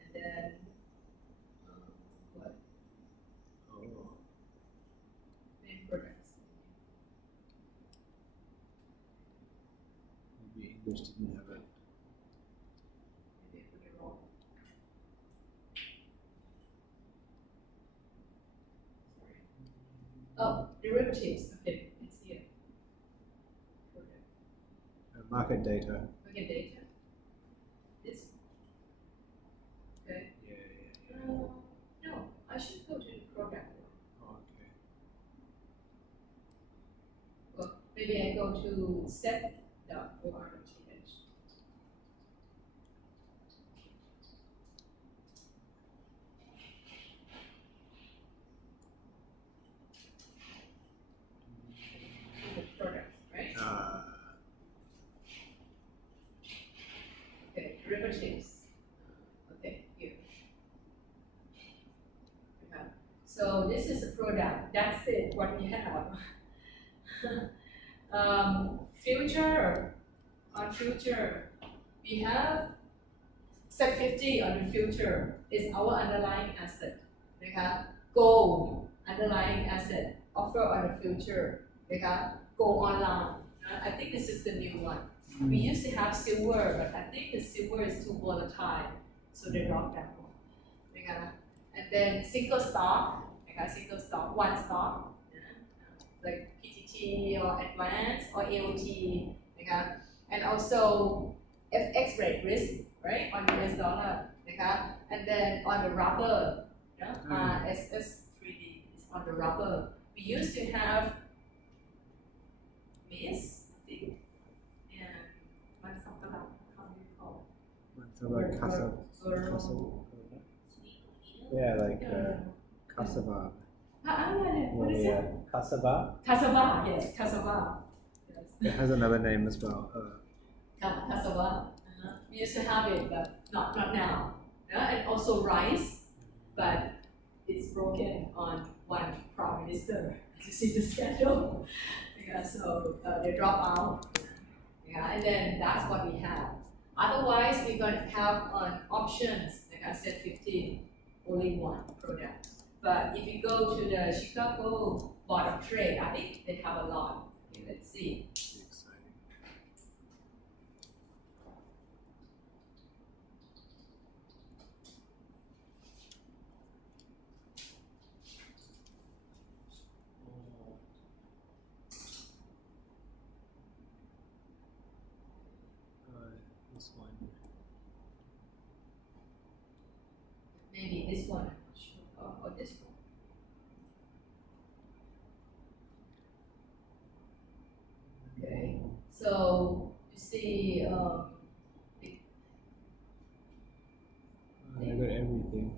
and then what? Oh. Main products. Maybe English didn't have it. Maybe I put it wrong. Sorry. Oh, derivatives. Okay, it's here. Product. Market data. Okay, data. This. Okay. Yeah. No, I should go to the product one. Oh, okay. Well, maybe I go to set.org.th. The products, right? Okay, derivatives. Okay, here. Okay. So this is a product. That's it. What we have. Future. On future, we have set 50 on the future is our underlying asset. Okay? Gold, underlying asset. Offer on the future. Okay? Go online. I think this is the new one. We used to have silver, but I think the silver is too volatile, so they dropped that one. Okay? And then single stock, okay? Single stock, one stock, like PTT or Advance or AOT, okay? And also FX rate risk, right, on US dollar, okay? And then on the rubber, SS3D is on the rubber. We used to have MIS, I think, and what's something like, how do you call It's like cassava. Sweet potato. Yeah, like it? cassava. What is it? Cassava. Cassava, yes, cassava. Yes. It has another name as well. Cassava. We used to have it, but not now. Yeah? And also rice, but it's broken on one prime minister. You see the schedule? Yeah, so they drop out. Yeah, and then that's what we have. Otherwise, we're going to have on options, like I said, 15, only one product. But if you go to the Chicago Board of Trade, I think they have a lot. Okay, let's see. Exciting. This one. maybe this one, I'm not sure, or this one. Okay, so you see, I got everything.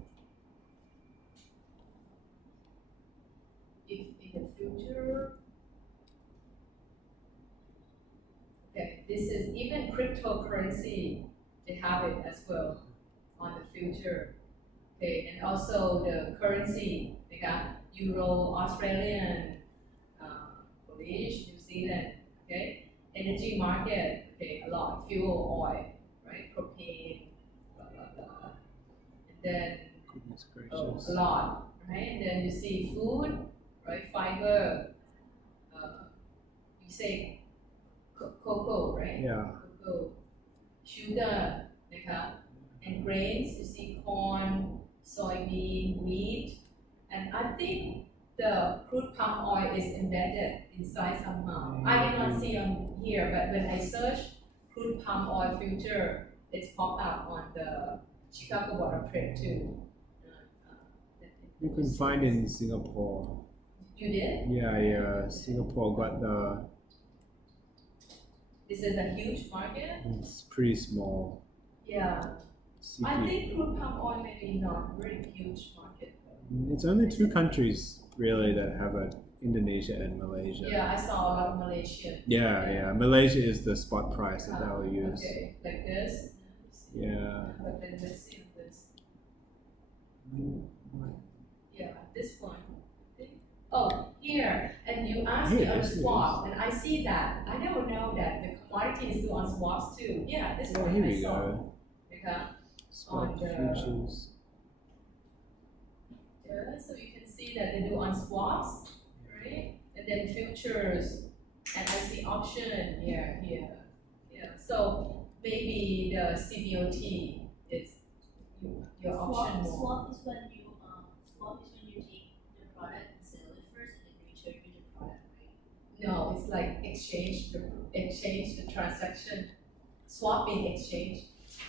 if in the future, okay, this is even cryptocurrency, they have it as well on the future. Okay, and also the currency, they got Euro, Australian, Polish, New Zealand, okay? Energy market, okay, a lot, fuel oil, right? Propane, blah, blah, blah. And then Goodness a gracious. lot, right? And then you see food, right? Fiber, you say cocoa, right? Yeah. Cocoa, sugar, and grains, you see corn, soybean, wheat, and I think the crude palm oil is embedded inside somehow. I did not see on here, but when I search crude palm oil future, it's popped up on the Chicago Board of Trade too. You can find in Singapore. You did? Yeah. Singapore got the. This is a huge market? It's pretty small. Yeah. I CP. think crude palm oil maybe not very huge market. It's only two countries really that have it: Indonesia and Malaysia. Yeah, I saw a lot of Malaysian. Yeah. Malaysia is the spot price that they'll use. Okay, like this. Yeah. But then let's see this. Yeah, this one. Oh, here, and you asked me Here, on this is- swap, and I see that. I never know that the commodity is still on swaps too. Yeah, this Oh, one here I we saw. go. Okay. Spot On the- futures. Yeah, so you can see that they do on swaps, right? And then futures, and I see option here. Yeah, so maybe the CBOT is your option more. Swap is when you take the product and sell it first and then return you the product, right? No, it's like exchange the transaction. Swap mean exchange.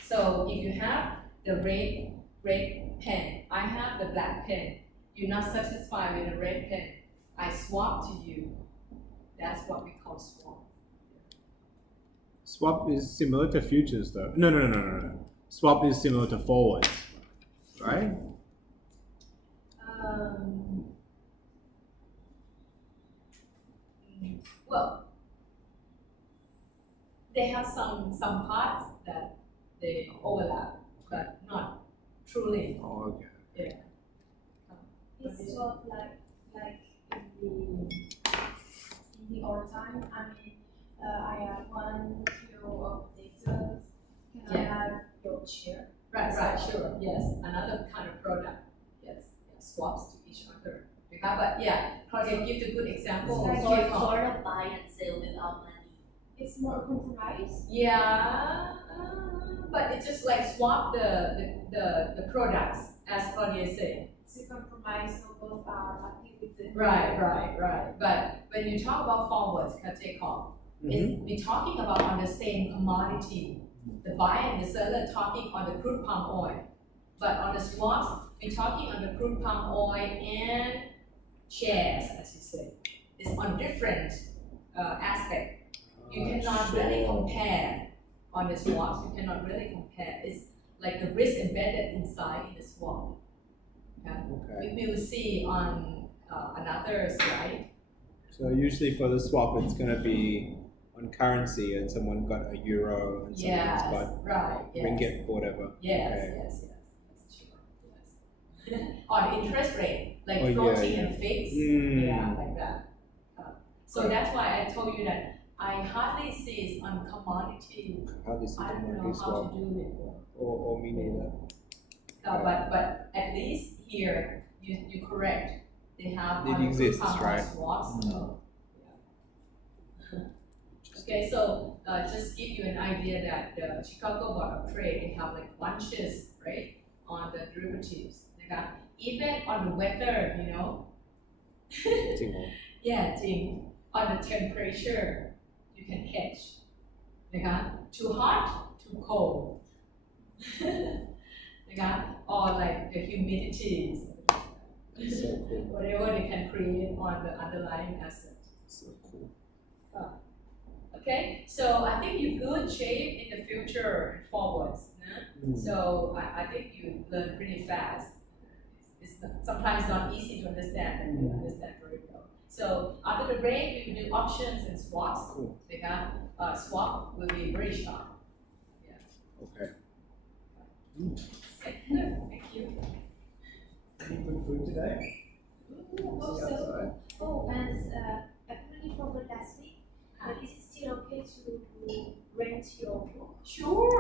So if you have the red pen, I have the black pen. You're not satisfied with the red pen, I swap to you. That's what we call swap. Swap is similar to futures though. No. Swap is similar to forwards, right? Well, they have some parts that they overlap, but not truly. Oh, okay. It's sort of like in the old time. I mean, I have 1 kilo of potatoes. Can I Yeah. have your share? Right, sure, yes, another kind of product, yes, swaps to each other. Okay, but yeah, Claudia, give the good example. Like Give your on- Sort of buy and sell without money. It's more compromise. Yeah, but it's just like swap the products, as Claudia said. It's a compromise, so both are happy with it. Right. But when you talk about forwards, takeoff, it's we're talking about on the same commodity. The buyer and the seller talking on the crude palm oil. But on the swaps, we're talking on the crude palm oil and shares, as you say. It's on different aspect. You cannot really compare on the swaps. You cannot really compare. It's like the risk embedded inside in the swap. Okay. We will see on another slide. So usually for the swap, it's gonna be on currency, and someone got a euro, and Yes, someone's got right. Yes. ringgit or whatever. Yes, Okay. yes, that's true. Yes. On interest rate, like Oh, yeah, floating yeah. and fixed. Mm. Yeah, like that. So that's why I told you that I hardly see it on commodity. How this is I don't know commodity how swap, to do it. or me neither. But at least here you correct. They have It on the exists, coupon right? swaps. Mm. So, yeah. Okay, so just give you an idea that the Chicago Board of Trade, they have like bunches, right, on the derivatives. Okay? Even on the weather, yeah, on the temperature, you can hedge. Okay? Too hot, too too cold นะคะ or like the humidity So cool. whatever they can create on the underlying asset. So cool. Okay, so I think you're good shape in the future and forwards. So I think you learn pretty fast. It's sometimes not easy to understand, but you understand very well. So after the break, we will do options and swaps. Cool. Swap will be very sharp. Okay. Good, thank you. Any good food today? Also, Outside. oh, and I completely forgot last week, but is it still okay to rent your book? Sure.